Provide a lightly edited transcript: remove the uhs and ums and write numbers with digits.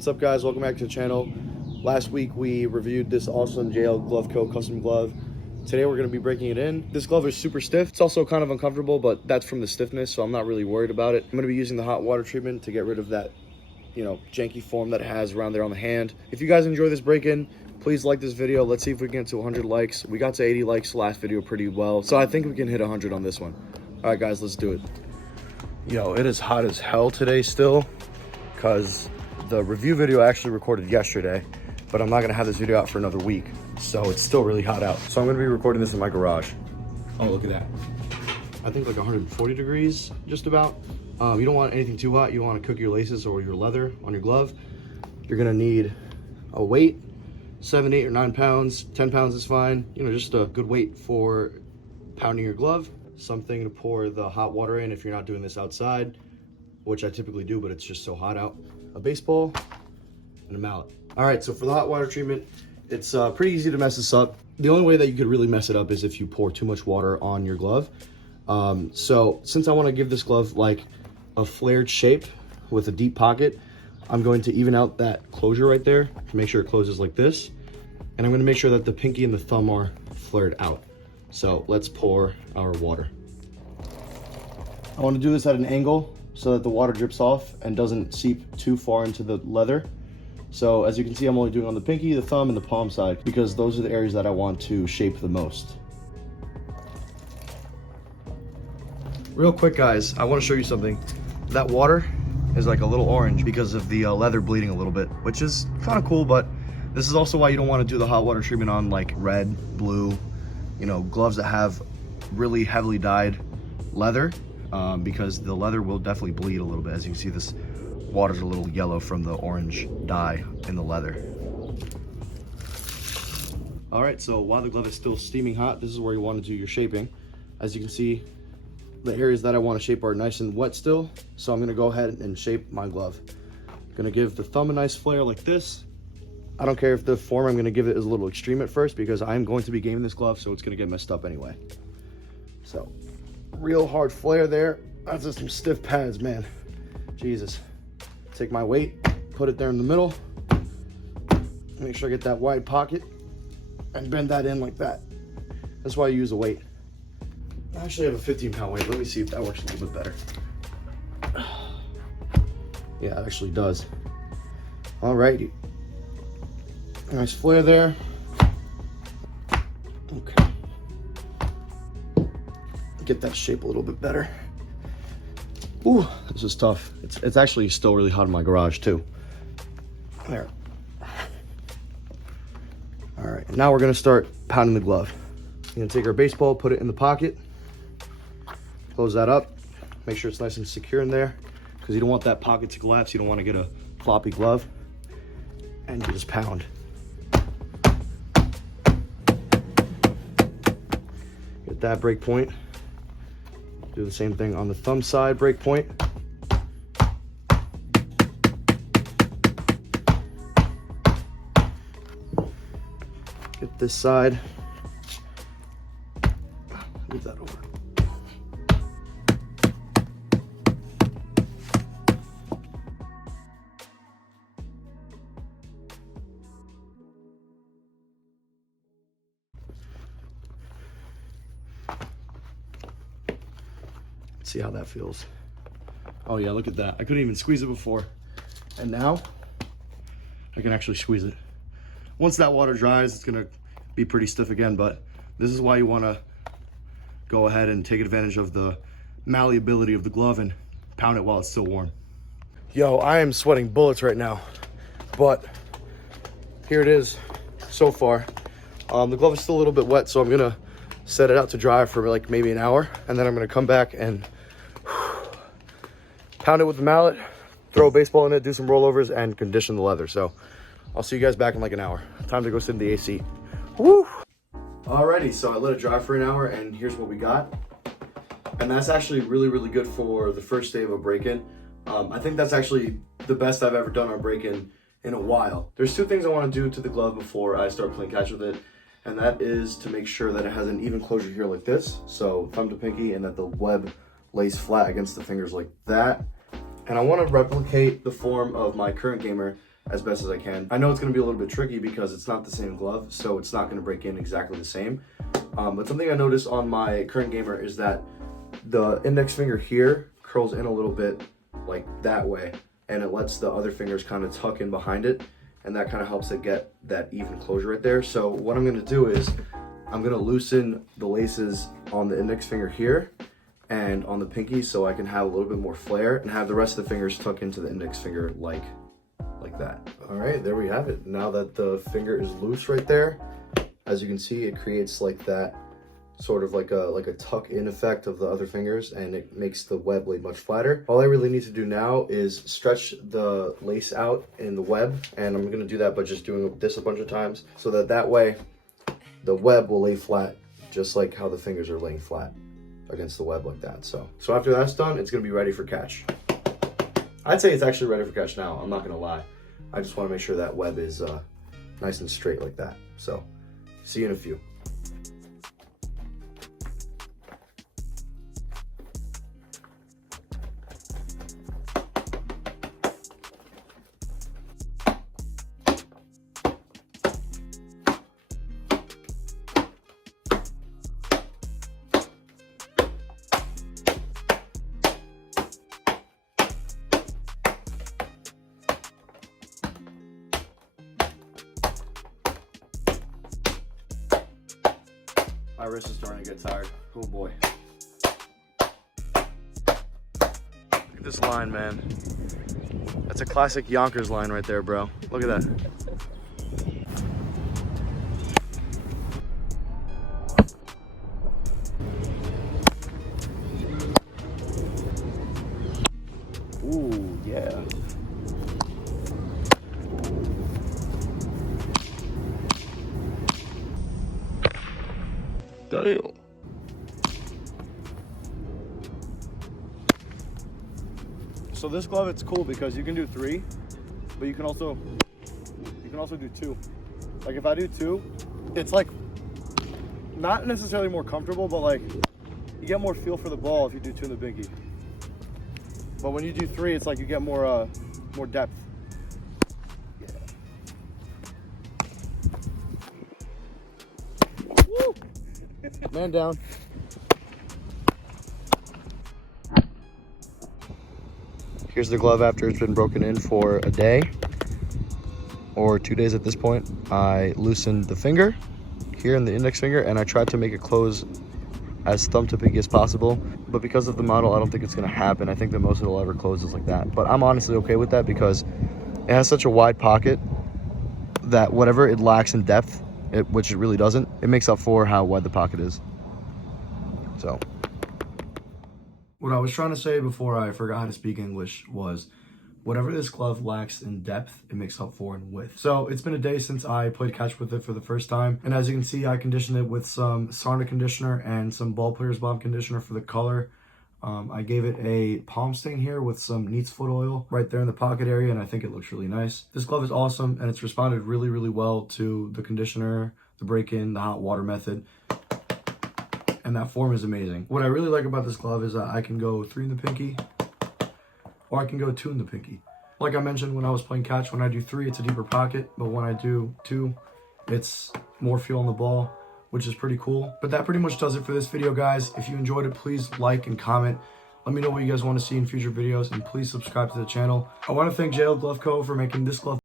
What's up, guys? Welcome back to the channel. Last week we reviewed this awesome JL Glove Co. custom glove. Today we're going to be breaking it in. This glove is super stiff. It's also kind of uncomfortable, but that's from the stiffness, so I'm not really worried about it. I'm going to be using the hot water treatment to get rid of that, janky form that it has around there on the hand. If you guys enjoy this break-in, please like this video. Let's see if we can get to 100 likes. We got to 80 likes last video pretty well, so I think we can hit 100 on this one. All right, guys, let's do it. Yo, it is hot as hell today still, because the review video I actually recorded yesterday, but I'm not gonna have this video out for another week, so it's still really hot out. So I'm gonna be recording this in my garage. Oh, look at that. I think like 140 degrees, just about. You don't want anything too hot. You don't want to cook your laces or your leather on your glove. You're gonna need a weight, 7, 8, or 9 pounds. 10 pounds is fine. Just a good weight for pounding your glove. Something to pour the hot water in if you're not doing this outside, which I typically do, but it's just so hot out. A baseball and a mallet. All right, so for the hot water treatment, it's pretty easy to mess this up. The only way that you could really mess it up is if you pour too much water on your glove. So since I want to give this glove like a flared shape with a deep pocket, I'm going to even out that closure right there to make sure it closes like this. And I'm going to make sure that the pinky and the thumb are flared out. So let's pour our water. I want to do this at an angle so that the water drips off and doesn't seep too far into the leather. So as you can see, I'm only doing on the pinky, the thumb, and the palm side because those are the areas that I want to shape the most. Real quick, guys, I want to show you something. That water is like a little orange because of the leather bleeding a little bit, which is kind of cool, but this is also why you don't want to do the hot water treatment on like red, blue, gloves that have really heavily dyed leather. Because the leather will definitely bleed a little bit. As you can see, this water's a little yellow from the orange dye in the leather. All right, so while the glove is still steaming hot, this is where you want to do your shaping. As you can see, the areas that I want to shape are nice and wet still, so I'm going to go ahead and shape my glove. I'm going to give the thumb a nice flare like this. I don't care if the form I'm going to give it is a little extreme at first because I'm going to be gaming this glove, so it's going to get messed up anyway. So real hard flare there. That's just some stiff pads, man. Jesus. Take my weight, put it there in the middle. Make sure I get that wide pocket and bend that in like that. That's why I use a weight. I actually have a 15-pound weight. Let me see if that works a little bit better. Yeah, it actually does. Alrighty. Nice flare there. Okay. Get that shape a little bit better. Ooh, this is tough. It's actually still really hot in my garage too. There. All right, now we're gonna start pounding the glove. We're gonna take our baseball, put it in the pocket, close that up, make sure it's nice and secure in there because you don't want that pocket to collapse. You don't want to get a floppy glove, and you just pound. Get that break point. Do the same thing on the thumb side, break point. Get this side. Move that over. See how that feels. Oh yeah, look at that. I couldn't even squeeze it before. And now I can actually squeeze it. Once that water dries, it's gonna be pretty stiff again, but this is why you wanna go ahead and take advantage of the malleability of the glove and pound it while it's still warm. Yo, I am sweating bullets right now, but here it is so far. The glove is still a little bit wet, so I'm gonna set it out to dry for like maybe an hour, and then I'm gonna come back and pound it with the mallet, throw a baseball in it, do some rollovers, and condition the leather. So I'll see you guys back in like an hour. Time to go sit in the AC. Woo! Alrighty, so I let it dry for an hour, and here's what we got. And that's actually really, really good for the first day of a break-in. I think that's actually the best I've ever done on break-in in a while. There's two things I want to do to the glove before I start playing catch with it, and that is to make sure that it has an even closure here like this, so thumb to pinky, and that the web lays flat against the fingers like that. And I want to replicate the form of my current gamer as best as I can. I know it's gonna be a little bit tricky because it's not the same glove, so it's not gonna break in exactly the same. But something I noticed on my current gamer is that the index finger here curls in a little bit like that way, and it lets the other fingers kind of tuck in behind it, and that kind of helps it get that even closure right there. So what I'm gonna do is I'm gonna loosen the laces on the index finger here and on the pinky so I can have a little bit more flare and have the rest of the fingers tuck into the index finger like that. All right, there we have it. Now that the finger is loose right there, as you can see, it creates like that sort of like a tuck in effect of the other fingers, and it makes the web blade much flatter. All I really need to do now is stretch the lace out in the web, and I'm gonna do that by just doing this a bunch of times so that way the web will lay flat just like how the fingers are laying flat against the web like that. So after that's done, it's gonna be ready for catch. I'd say it's actually ready for catch now, I'm not gonna lie. I just wanna make sure that web is nice and straight like that. So see you in a few. My wrist is starting to get tired. Oh boy. Look at this line, man. That's a classic Yonkers line right there, bro. Look at that. Ooh, yeah. Damn. So this glove, it's cool because you can do 3, but you can also do 2. Like if I do 2, it's like not necessarily more comfortable, but like you get more feel for the ball if you do 2 in the pinky. But when you do 3, it's like you get more depth. Yeah. Woo! Man down. Here's the glove after it's been broken in for a day or 2 days at this point. I loosened the finger here in the index finger, and I tried to make it close as thumb to pinky as possible. But because of the model, I don't think it's gonna happen. I think that most it'll ever close is like that. But I'm honestly okay with that because it has such a wide pocket that whatever it lacks in depth, which it really doesn't, it makes up for how wide the pocket is. So what I was trying to say before I forgot how to speak English was whatever this glove lacks in depth, it makes up for in width. So it's been a day since I played catch with it for the first time, and as you can see, I conditioned it with some Sarna conditioner and some Ball Players Balm conditioner for the color. I gave it a palm stain here with some Neat's foot oil right there in the pocket area, and I think it looks really nice. This glove is awesome, and it's responded really, really well to the conditioner, the break-in, the hot water method, and that form is amazing. What I really like about this glove is that I can go 3 in the pinky, or I can go 2 in the pinky. Like I mentioned when I was playing catch, when I do 3, it's a deeper pocket, but when I do 2, it's more feel on the ball, which is pretty cool. But that pretty much does it for this video, guys. If you enjoyed it, please like and comment. Let me know what you guys want to see in future videos, and please subscribe to the channel. I want to thank JL Glove Co. for making this glove